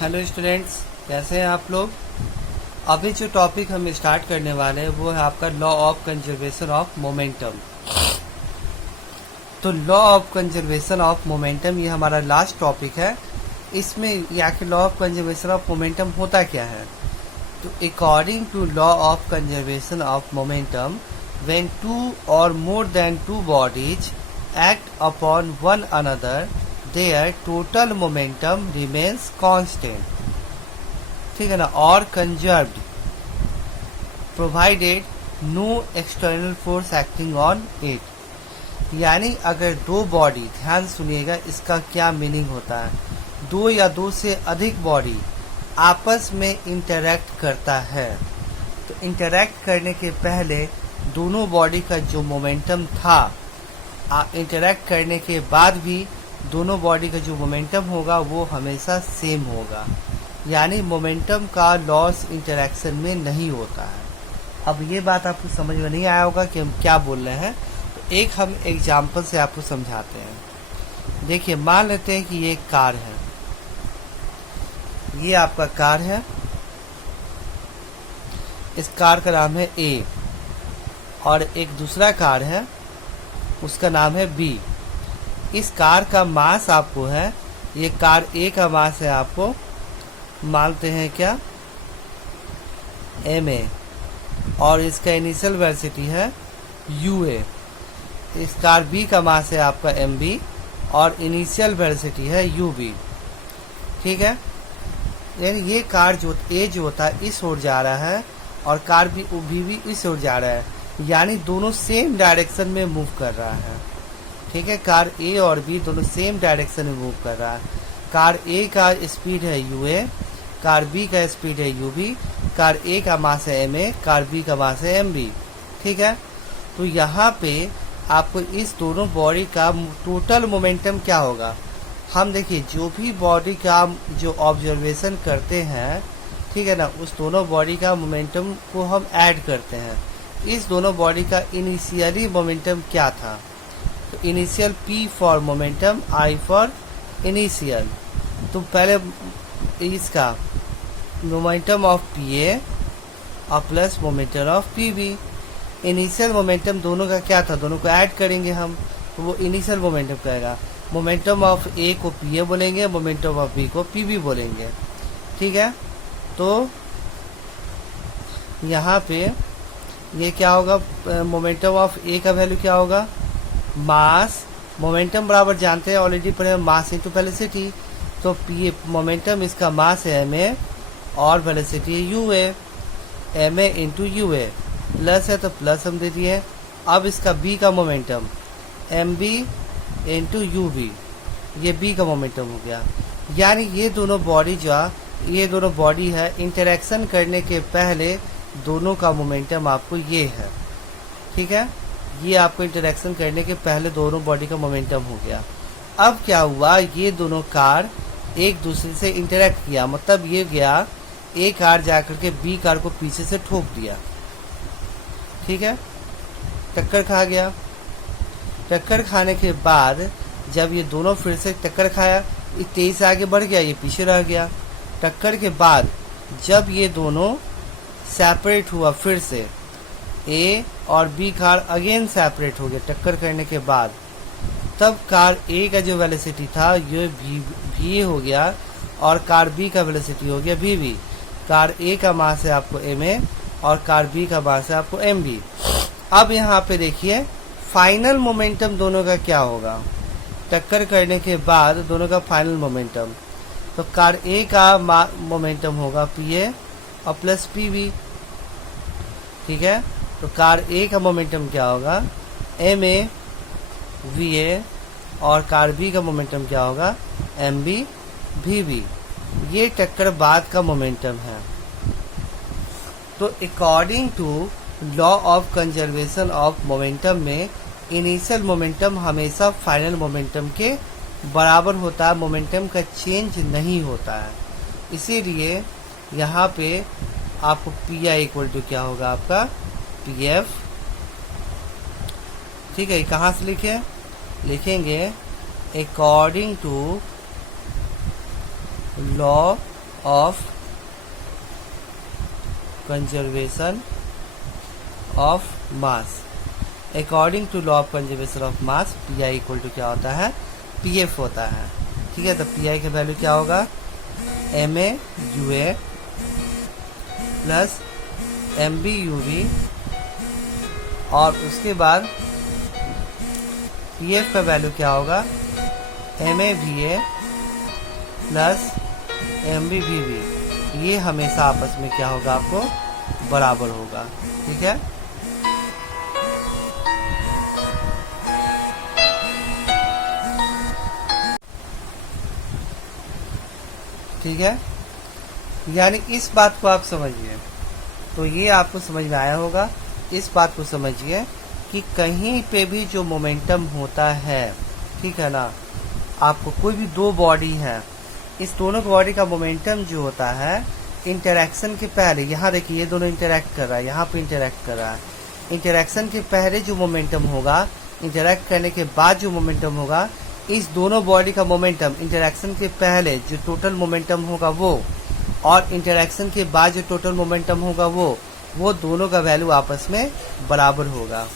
Hello students, कैसे हैं आप लोग। अभी जो टॉपिक हम स्टार्ट करने वाले हैं वो है आपका law of conservation of momentum. तो law of conservation of momentum ये हमारा लास्ट टॉपिक है। इसमें या कि law of conservation of momentum होता क्या है। तो according to law of conservation of momentum, when two और more than two bodies act upon one another, their total momentum remains constant, ठीक है ना, और conserved provided no external force acting on it। यानी अगर दो बॉडी, ध्यान सुनिएगा इसका क्या मीनिंग होता है, दो या दो से अधिक बॉडी आपस में इंटरैक्ट करता है, तो इंटरैक्ट करने के पहले दोनों बॉडी का जो मोमेंटम था, इंटरैक्ट करने के बाद भी दोनों बॉडी का जो मोमेंटम होगा वो हमेशा सेम होगा। यानी मोमेंटम का लॉस इंटरैक्शन में नहीं होता है। अब ये बात आपको समझ में नहीं आया होगा कि हम क्या बोल रहे हैं, तो एक हम एग्जाम्पल से आपको समझाते हैं। देखिए, मान लेते हैं कि ये एक कार है, ये आपका कार है, इस कार का नाम है ए, और एक दूसरा कार है उसका नाम है बी। इस कार का मास आपको है, ये कार ए का मास है, आपको मानते हैं क्या, एम ए, और इसका इनिशियल वेलोसिटी है यू ए। इस कार बी का मास है आपका एम बी, और इनिशियल वेलोसिटी है यू बी। ठीक है, यानी ये कार जो ए जो होता है इस ओर जा रहा है, और कार बी भी इस ओर जा रहा है, यानी दोनों सेम डायरेक्शन में मूव कर रहा है। ठीक है, कार ए और बी दोनों सेम डायरेक्शन में मूव कर रहा है। कार ए का स्पीड है यू ए, कार बी का स्पीड है यू बी, कार ए का मास है एम ए, कार बी का मास है एम बी। ठीक है, तो यहाँ पे आपको इस दोनों बॉडी का टोटल मोमेंटम क्या होगा, हम देखिए जो भी बॉडी का जो ऑब्जर्वेशन करते हैं, ठीक है ना, उस दोनों बॉडी का मोमेंटम को हम ऐड करते हैं। इस दोनों बॉडी का इनिशियली मोमेंटम क्या था, तो initial P for momentum, I for initial. तो पहले इसका मोमेंटम ऑफ PA और plus momentum of PB। Initial momentum दोनों का क्या था, दोनों को ऐड करेंगे हम, तो वो इनिशियल मोमेंटम कहेगा। मोमेंटम ऑफ A को PA बोलेंगे, मोमेंटम ऑफ B को PB बोलेंगे। ठीक है, तो यहाँ पे ये क्या होगा, मोमेंटम ऑफ A का वैल्यू क्या होगा, मास, मोमेंटम बराबर जानते हैं ऑलरेडी पढ़े, मास इंटू वेलोसिटी। तो पी मोमेंटम इसका मास है एम ए, और वेलोसिटी है U A, M A into U A, plus है तो प्लस हम दे दिए। अब इसका बी का momentum M B into U B, ये बी का मोमेंटम हो गया। यानी ये दोनों बॉडी ये दोनों बॉडी है, इंटरेक्शन करने के पहले दोनों का मोमेंटम आपको ये है। ठीक है, ये आपको इंटरेक्शन करने के पहले दोनों बॉडी का मोमेंटम हो गया। अब क्या हुआ, ये दोनों कार एक दूसरे से इंटरेक्ट किया, मतलब ये गया ए कार जाकर के बी कार को पीछे से ठोक दिया। ठीक है, टक्कर खा गया। टक्कर खाने के बाद जब ये दोनों फिर से टक्कर खाया, ये तेज से आगे बढ़ गया, ये पीछे रह गया। टक्कर के बाद जब ये दोनों सेपरेट हुआ, फिर से ए और बी कार अगेन सेपरेट हो गए टक्कर करने के बाद, तब कार ए का जो वेलोसिटी था ये भी हो गया, और कार बी का वेलोसिटी हो गया भी बी। कार ए का मास है आपको एम ए, और कार बी का मास है आपको एम बी। अब यहाँ पे देखिए फाइनल मोमेंटम दोनों का क्या होगा, टक्कर करने के बाद दोनों का फाइनल मोमेंटम, तो कार ए का मोमेंटम होगा पी ए और प्लस पी बी। ठीक है, तो कार ए का मोमेंटम क्या होगा, एम ए वी ए, और कार बी का मोमेंटम क्या होगा, एम बी भी बी। ये टक्कर बाद का मोमेंटम है। तो according to law of conservation of momentum में इनिशियल मोमेंटम हमेशा फाइनल मोमेंटम के बराबर होता है, मोमेंटम का चेंज नहीं होता है। इसीलिए यहाँ पे आपको पी आई इक्वल टू क्या होगा, आपका पी एफ। ठीक है, कहाँ से लिखेंगे according to law of conservation of mass. According to law of conservation of mass P I equal to क्या होता है, पी एफ होता है। ठीक है, तो पी आई का वैल्यू क्या होगा, M A U A plus M B U B, और उसके बाद पी एफ का वैल्यू क्या होगा, M A V A plus M B V B. ये हमेशा आपस में क्या होगा, आपको बराबर होगा। ठीक है, ठीक है, यानी इस बात को आप समझिए। तो ये आपको समझ में आया होगा। इस बात को समझिए कि कहीं पे भी जो मोमेंटम होता है, ठीक है ना, आपको कोई भी दो बॉडी है, इस दोनों बॉडी का मोमेंटम जो होता है इंटरैक्शन के पहले, यहाँ देखिए ये दोनों इंटरैक्ट कर रहा है, यहाँ पे इंटरैक्ट कर रहा है। इंटरैक्शन के पहले जो मोमेंटम होगा, इंटरैक्ट करने के बाद जो मोमेंटम होगा, इस दोनों बॉडी का मोमेंटम इंटरैक्शन के पहले जो टोटल मोमेंटम होगा वो, और इंटरैक्शन के बाद जो टोटल मोमेंटम होगा वो दोनों का वैल्यू आपस में बराबर होगा।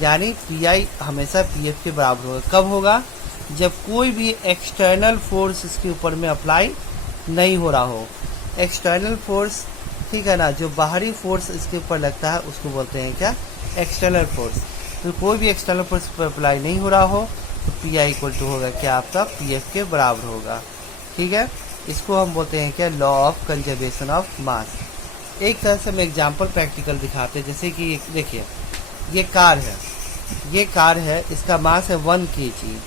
यानी पी आई हमेशा पी एफ के बराबर होगा। कब होगा, जब कोई भी एक्सटर्नल फोर्स इसके ऊपर में अप्लाई नहीं हो रहा हो। एक्सटर्नल फोर्स, ठीक है ना, जो बाहरी फोर्स इसके ऊपर लगता है उसको बोलते हैं क्या, एक्सटर्नल फोर्स। तो कोई भी एक्सटर्नल फोर्स पर अप्लाई नहीं हो रहा हो तो पी आई इक्वल टू होगा क्या, आपका पी एफ के बराबर होगा। ठीक है, इसको हम बोलते हैं क्या, लॉ ऑफ कंजर्वेशन ऑफ मास। एक तरह से हम एग्जाम्पल प्रैक्टिकल दिखाते हैं। जैसे कि देखिए ये कार है, इसका मास है 1 kg,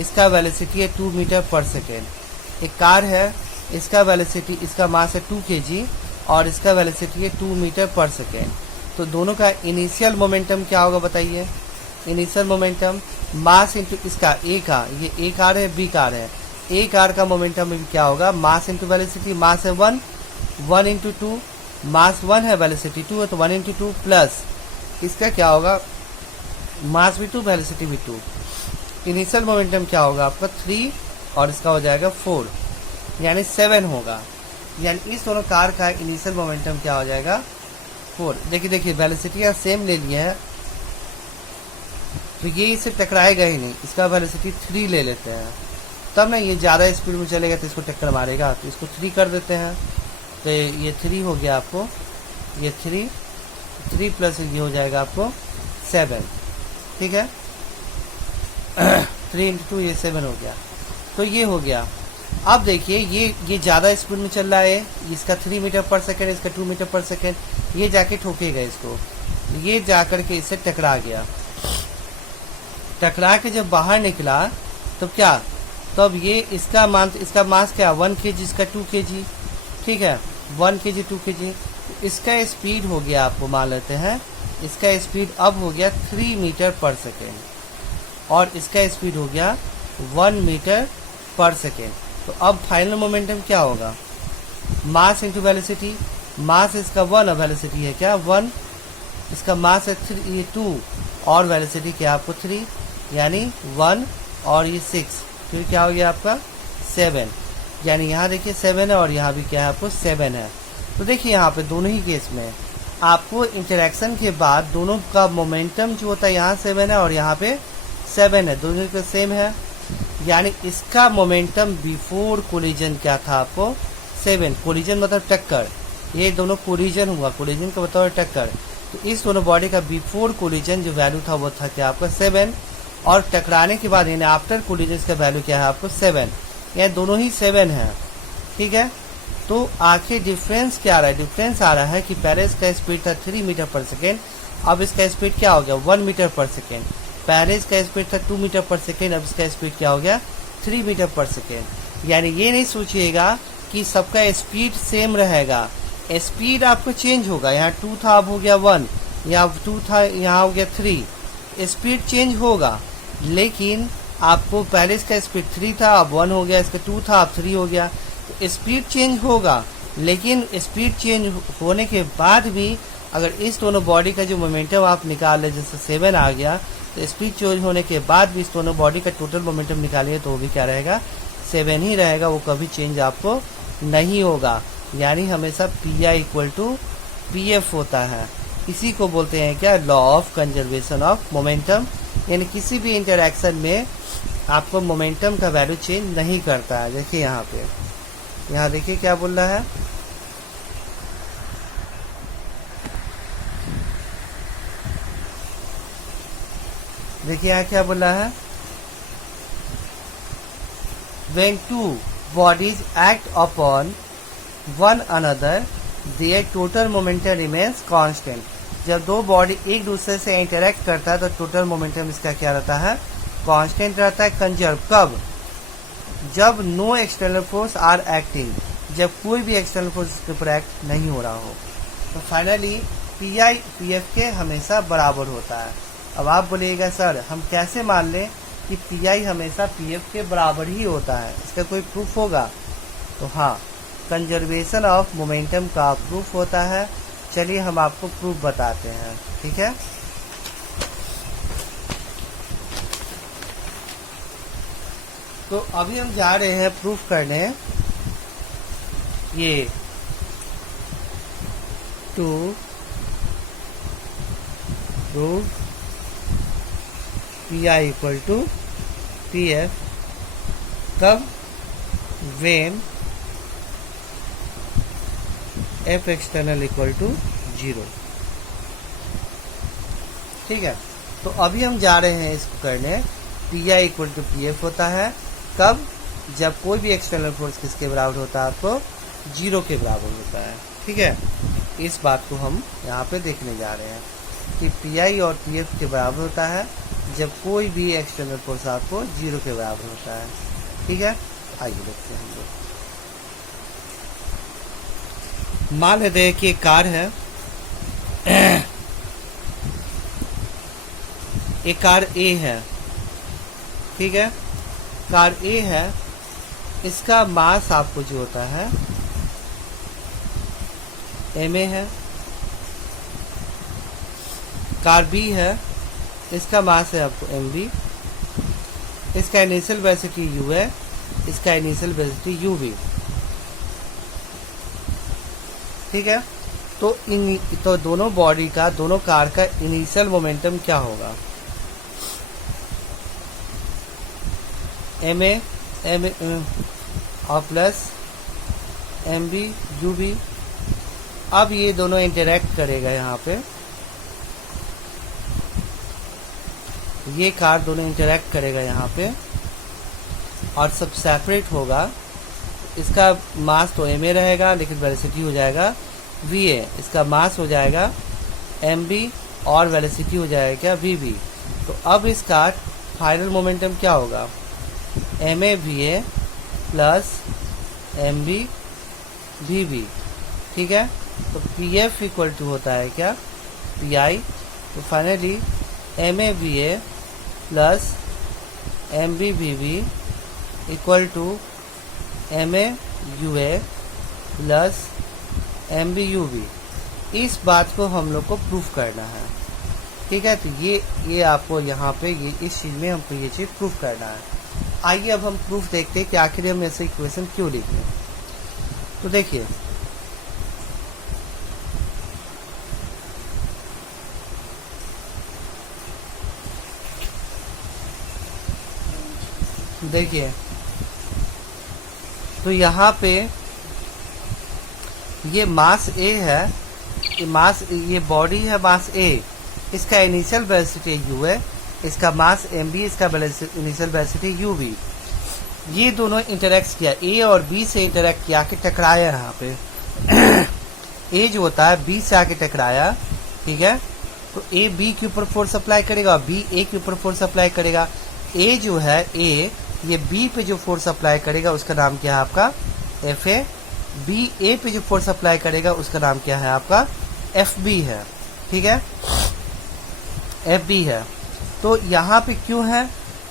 इसका वेलोसिटी है 2 मीटर पर सेकेंड। एक कार है, इसका वेलोसिटी, इसका मास है 2 kg और इसका वेलोसिटी है 2 मीटर पर सेकेंड। तो दोनों का इनिशियल मोमेंटम क्या होगा बताइए। इनिशियल मोमेंटम मास इंटू इसका ए का, ये ए कार है, बी कार है, ए कार का मोमेंटम में क्या होगा, मास इंटू वेलोसिटी। मास है 1 इंटू 2, मास 1 है, वेलोसिटी 2 है, तो 1 इंटू 2 प्लस इसका क्या होगा, मास भी 2, वेलोसिटी भी 2। इनिशियल मोमेंटम क्या होगा आपका 3 और इसका हो जाएगा 4, यानी 7 होगा। यानी इस दोनों कार का इनिशियल मोमेंटम क्या हो जाएगा 4। देखिए वेलोसिटी सेम ले लिए हैं तो ये इसे टकराएगा ही नहीं। इसका वेलोसिटी 3 ले लेते हैं, तब ना ये ज़्यादा स्पीड में चलेगा तो इसको टक्कर मारेगा, तो इसको 3 कर देते हैं। तो ये 3 हो गया आपको, ये 3 प्लस ये हो जाएगा आपको 7। ठीक है, 3 इंटू 2 ये 7 हो गया। तो ये हो गया। अब देखिए ये ज़्यादा स्पीड में चल रहा है, इसका 3 मीटर पर सेकेंड, इसका 2 मीटर पर सेकेंड। ये जाके ठोकेगा इसको, ये जाकर के इससे टकरा गया। टकरा के जब बाहर निकला तो क्या, तब ये इसका मास क्या 1 kg, इसका 2 kg। ठीक है, 1 kg 2 kg। इसका स्पीड हो गया, आपको मान लेते हैं इसका स्पीड अब हो गया 3 मीटर पर सेकेंड और इसका स्पीड हो गया 1 मीटर पर सेकेंड। तो अब फाइनल मोमेंटम क्या होगा, मास इंटू वेलोसिटी। मास इसका 1 और वेलोसिटी है क्या 1, इसका मास है 2 और वेलोसिटी क्या आपको 3, यानी 1 और ये 6, फिर क्या हो गया आपका 7। यानी यहाँ देखिए 7 है और यहाँ भी क्या है आपको 7 है। तो देखिए यहाँ पे दोनों ही केस में आपको इंटरेक्शन के बाद दोनों का मोमेंटम जो होता है यहाँ 7 है और यहाँ पे 7 है, दोनों का सेम है। यानी इसका मोमेंटम बिफोर कोलिजन क्या था आपको 7। कोलिजन मतलब टक्कर, ये दोनों कोलिजन हुआ, कोलिजन का मतलब टक्कर। तो इस दोनों बॉडी का बिफोर कोलिजन जो वैल्यू था वो था क्या आपका 7, और टकराने के बाद यानी आफ्टर कोलिजन का वैल्यू क्या है आपको 7। यह दोनों ही 7 है। ठीक है, तो आखिर डिफरेंस क्या आ रहा है, डिफरेंस आ रहा है कि पहले इसका स्पीड था 3 मीटर पर सेकेंड, अब इसका स्पीड क्या हो गया 1 मीटर पर सेकेंड। पहले इसका स्पीड था 2 मीटर पर सेकेंड, अब इसका स्पीड क्या हो गया 3 मीटर पर सेकेंड। यानी ये नहीं सोचिएगा कि सबका स्पीड सेम रहेगा, स्पीड आपको चेंज होगा। यहाँ 2 था अब हो गया 1, यहाँ 2 था यहाँ हो गया 3, स्पीड चेंज होगा। लेकिन आपको पहले इसका स्पीड 3 था अब 1 हो गया, इसका 2 था अब 3 हो गया, तो स्पीड चेंज होगा। लेकिन स्पीड चेंज होने के बाद भी अगर इस दोनों बॉडी का जो मोमेंटम आप निकाल ले, जैसे 7 आ गया, तो स्पीड चेंज होने के बाद भी इस दोनों बॉडी का टोटल मोमेंटम निकालिए तो वो भी क्या रहेगा 7 ही रहेगा, वो कभी चेंज आपको नहीं होगा, यानी हमेशा P I equal to P F होता है। इसी को बोलते हैं क्या, law of conservation of momentum, यानी किसी भी इंटरैक्शन में आपको मोमेंटम का वैल्यू चेंज नहीं करता है। देखिए यहाँ पे, यहाँ देखिए क्या बोल रहा है, देखिए यहाँ क्या बोल रहा है, when two bodies act upon one another their total momentum remains constant। जब दो बॉडी एक दूसरे से इंटरेक्ट करता है तो टोटल मोमेंटम इसका क्या रहता है, कांस्टेंट रहता है। कंजर्व कब, जब no external force are acting, जब कोई भी एक्सटर्नल फोर्स के ऊपर एक्ट नहीं हो रहा हो। तो finally P I P F के हमेशा बराबर होता है। अब आप बोलिएगा सर हम कैसे मान लें कि पी आई हमेशा पी एफ के बराबर ही होता है, इसका कोई प्रूफ होगा? तो हाँ, कंजर्वेशन ऑफ मोमेंटम का प्रूफ होता है। चलिए हम आपको प्रूफ बताते हैं, ठीक है। तो अभी हम जा रहे हैं प्रूफ करने, ये to proof P I equal to P F कब, when F external equal to 0। ठीक है, तो अभी हम जा रहे हैं इसको करने, P I equal to P F होता है कब, जब कोई भी एक्सटर्नल फोर्स किसके बराबर होता है, आपको 0 के बराबर होता है। ठीक है, इस बात को हम यहाँ पे देखने जा रहे हैं कि पी आई और पी एफ के बराबर होता है जब कोई भी एक्सटर्नल फोर्स आपको 0 के बराबर होता है। ठीक है, आइए देखते हैं हम लोग। मान लेते हैं कि एक कार है, एक कार ए है, ठीक है, कार ए है, इसका मास आपको जो होता है एम ए है। कार बी है, इसका मास है आपको एम बी, इसका इनिशियल वेलोसिटी यू है, इसका इनिशियल वेलोसिटी यू बी। ठीक है, तो दोनों बॉडी का, दोनों कार का इनिशियल मोमेंटम क्या होगा, एम ए और plus M B U B. अब ये दोनों इंटरेक्ट करेगा, यहाँ पे ये कार दोनों इंटरेक्ट करेगा यहाँ पे, और सब सेपरेट होगा। इसका मास तो एम ए रहेगा, लेकिन वेलोसिटी हो जाएगा वी ए, इसका मास हो जाएगा एम बी और वेलोसिटी हो जाएगा क्या, वी बी। तो अब इसका फाइनल मोमेंटम क्या होगा, M A V A plus M B V B. ठीक है, तो पी एफ इक्वल टू होता है क्या, पी आई। तो finally M A V A plus M B V B equal to M A U A plus M B U B. इस बात को हम लोग को प्रूफ करना है। ठीक है, तो ये आपको यहाँ पे ये इस चीज़ में हमको ये चीज़ प्रूफ करना है। आइए अब हम प्रूफ देखते हैं कि आखिर हम ऐसे इक्वेशन क्यों लिखे। तो देखिए, तो यहाँ पे ये मास ए है, ये बॉडी है मास ए, इसका इनिशियल वेलोसिटी यू है, इसका मास एम बी, इसका इनिशियल वेलोसिटी यू बी। ये दोनों इंटरेक्ट किया, ए और बी से इंटरेक्ट किया के टकराया यहाँ पे। ए जो होता है बी से आके टकराया, ठीक है, तो ए बी के ऊपर फोर्स अप्लाई करेगा, बी ए के ऊपर फोर्स अप्लाई करेगा। ए जो है ए, ये बी पे जो फोर्स अप्लाई करेगा उसका नाम क्या है आपका एफ ए, बी ए पे जो फोर्स अप्लाई करेगा उसका नाम क्या है आपका एफ बी है। ठीक है, एफ बी है। तो यहाँ पे क्यों है,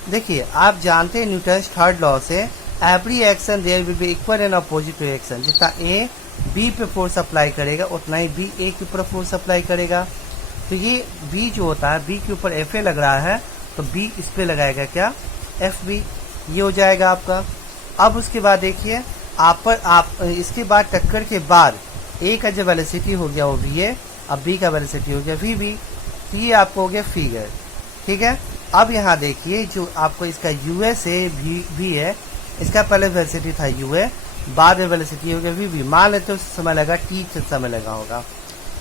देखिए आप जानते हैं न्यूटन थर्ड लॉ से, every action there will be equal and opposite reaction. जितना ए बी पे फोर्स अप्लाई करेगा उतना ही बी ए के ऊपर फोर्स अप्लाई करेगा। तो ये बी जो होता है, बी के ऊपर एफ ए लग रहा है, तो बी इस पे लगाएगा क्या, एफ बी, ये हो जाएगा आपका। अब उसके बाद देखिए आप इसके बाद टक्कर के बाद ए का जो वेलोसिटी हो गया वो वी ए, अब बी का वेलोसिटी हो गया वी बी, तो ये आपको हो गया फिगर। ठीक है, अब यहाँ देखिए जो आपको इसका यू ए से वी है, इसका पहले वेलोसिटी था यू ए, बाद में वेलोसिटी हो गया वी बी। मान लेते हो समय लगा टी समय लगा होगा,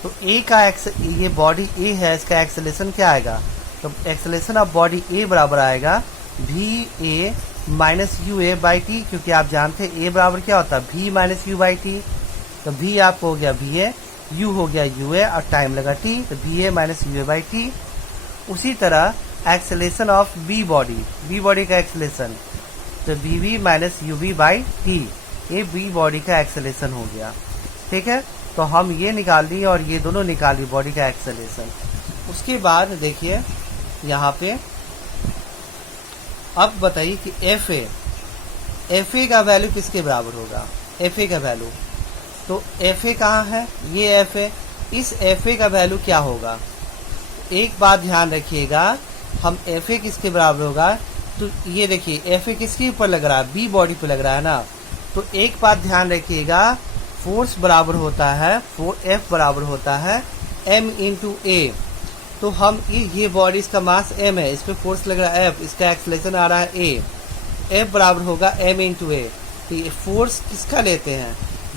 तो ए का ये बॉडी ए है, इसका एक्सेलेरेशन क्या आएगा, तो एक्सेलेरेशन ऑफ बॉडी ए बराबर आएगा V A minus U A by T, क्योंकि आप जानते हैं ए बराबर क्या होता है V minus U by T. तो वी आपको हो गया वी ए, यू हो गया यू ए और टाइम लगा टी, तो V A minus U A by T. उसी तरह एक्सेलेरेशन ऑफ बी बॉडी का एक्सेलेरेशन, तो B V minus U B by T, ये बी बॉडी का एक्सेलेरेशन हो गया। ठीक है, तो हम ये निकाल दिए और ये दोनों निकाल दी बॉडी का एक्सेलेरेशन। उसके बाद देखिए यहाँ पे अब बताइए कि एफ ए का वैल्यू किसके बराबर होगा, एफ ए का वैल्यू, तो एफ ए कहाँ है, ये एफ ए, इस एफ ए का वैल्यू क्या होगा। एक बात ध्यान रखिएगा, हम एफ ए किसके बराबर होगा, तो ये देखिए एफ ए किसके ऊपर लग रहा है, बी बॉडी पे लग रहा है ना, तो एक बात ध्यान रखिएगा, फोर्स बराबर होता है एफ बराबर होता है एम इंटू ए। तो हम ये बॉडी इसका मास एम है, इस पे फोर्स लग रहा है एफ, इसका एक्सेलेरेशन आ रहा है ए, एफ बराबर होगा एम इंटू ए। तो ये फोर्स किसका लेते हैं,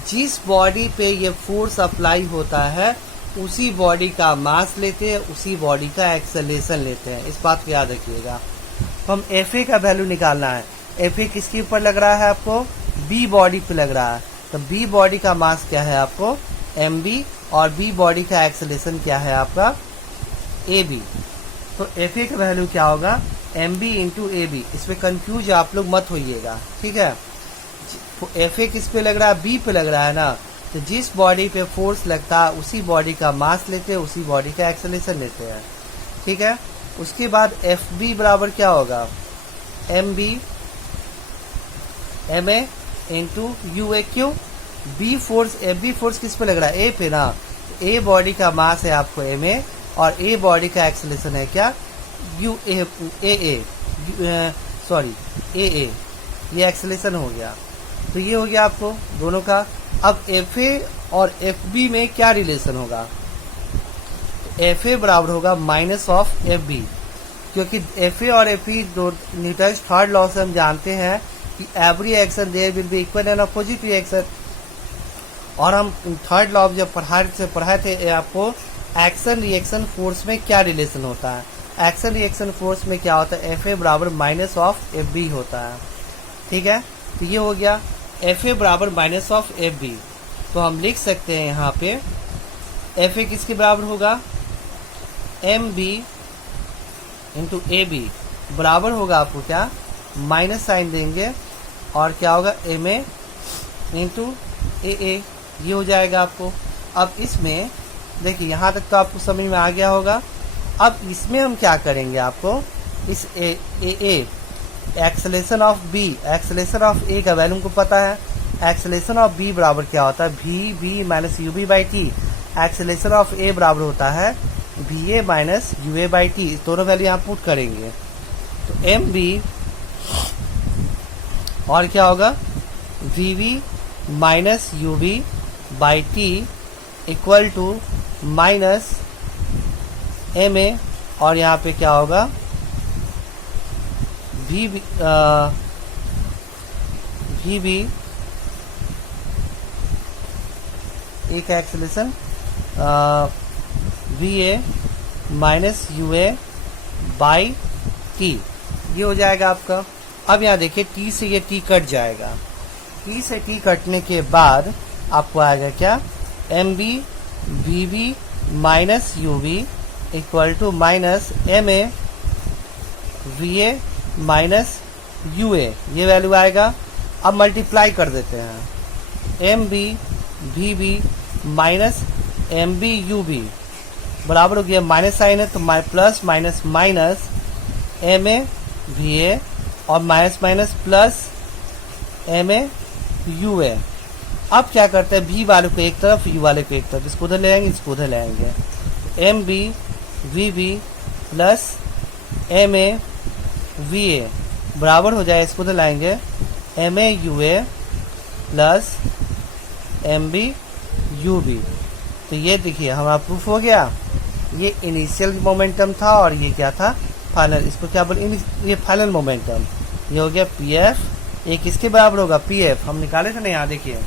जिस बॉडी पे ये फोर्स अप्लाई होता है उसी बॉडी का मास लेते हैं, उसी बॉडी का एक्सेलेरेशन लेते हैं, इस बात को याद रखिएगा। तो हम एफ ए का वैल्यू निकालना है, एफ ए किसके ऊपर लग रहा है आपको, बी बॉडी पे लग रहा है, तो बी बॉडी का मास क्या है आपको एम बी, और बी बॉडी का एक्सेलेरेशन क्या है आपका ए बी। तो एफ ए का वैल्यू क्या होगा M B into A B, इसमें कंफ्यूज आप लोग मत होइएगा। ठीक है, एफ ए किस पे लग रहा है, बी पे लग रहा है ना, तो जिस बॉडी पे फोर्स लगता है उसी बॉडी का मास लेते हैं, उसी बॉडी का एक्सेलेरेशन लेते हैं। ठीक है, उसके बाद एफ बी बराबर क्या होगा M B M A into U A, क्यों, B force F B force किस पे लग रहा है ए पे ना, ए बॉडी का मास है आपको एम ए, और ए बॉडी का एक्सेलेरेशन है क्या यू ए सॉरी ए, ये एक्सेलेरेशन हो गया। तो ये हो गया आपको दोनों का। अब एफ ए और एफ बी में क्या रिलेशन होगा, एफ ए बराबर होगा माइनस ऑफ एफ बी, क्योंकि एफ ए और एफ बी दो न्यूटन थर्ड लॉ से हम जानते हैं कि every action there will be equal and opposite reaction, और हम थर्ड लॉ जब पढ़ाए थे आपको एक्शन रिएक्शन फोर्स में क्या रिलेशन होता है, एक्शन रिएक्शन फोर्स में क्या होता है एफ ए बराबर माइनस ऑफ एफ बी होता है। ठीक है, तो ये हो गया एफ ए बराबर माइनस ऑफ एफ बी। तो हम लिख सकते हैं यहाँ पे एफ ए किसके बराबर होगा M B into A B, बराबर होगा आपको क्या माइनस साइन देंगे और क्या होगा एम ए इंटू ए, ये हो जाएगा आपको। अब इसमें देखिए यहाँ तक तो आपको समझ में आ गया होगा। अब इसमें हम क्या करेंगे, आपको इस A acceleration of B, acceleration of A का वैल्यू को पता है, एक्सेलेरेशन ऑफ बी बराबर क्या होता है V B minus U B by T, acceleration of A बराबर होता है V A minus U A by T, दोनों वैल्यू यहाँ पुट करेंगे तो एम बी और क्या होगा V V minus U B by T equal to minus M A, और यहाँ पे क्या होगा वी बी ए का acceleration V A minus U A by T, ये हो जाएगा आपका। अब यहाँ देखिए टी से ये टी कट जाएगा, टी से टी कटने के बाद आपको आएगा क्या M B V B minus U B equal to minus M A V A minus U A, ये वैल्यू आएगा। अब मल्टीप्लाई कर देते हैं M B V B minus M B U B बराबर हो गया माइनस साइन है तो plus minus minus M A V A और minus minus plus M A U ए। अब क्या करते हैं बी वाले को एक तरफ यू वाले को एक तरफ, इसको उधर ले आएंगे इसको उधर ले आएंगे, M B V B plus M A V A बराबर हो जाए, इसको उधर लाएंगे M A U A plus M B U B. तो ये देखिए हमारा प्रूफ हो गया। ये इनिशियल मोमेंटम था और ये क्या था, फाइनल। इसको क्या बोले, ये फाइनल मोमेंटम। ये हो गया पी एफ, ये किसके बराबर होगा, पी एफ हम निकाले थे ना, यहाँ देखिए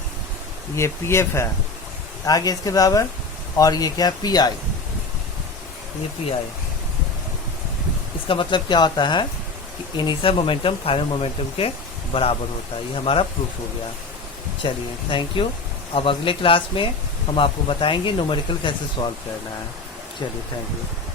ये पी एफ है आगे इसके बराबर, और ये क्या है, पी आई, ये पी आई। इसका मतलब क्या होता है कि इनिशियल मोमेंटम फाइनल मोमेंटम के बराबर होता है। ये हमारा प्रूफ हो गया। चलिए थैंक यू। अब अगले क्लास में हम आपको बताएंगे न्यूमेरिकल कैसे सॉल्व करना है। चलिए थैंक यू।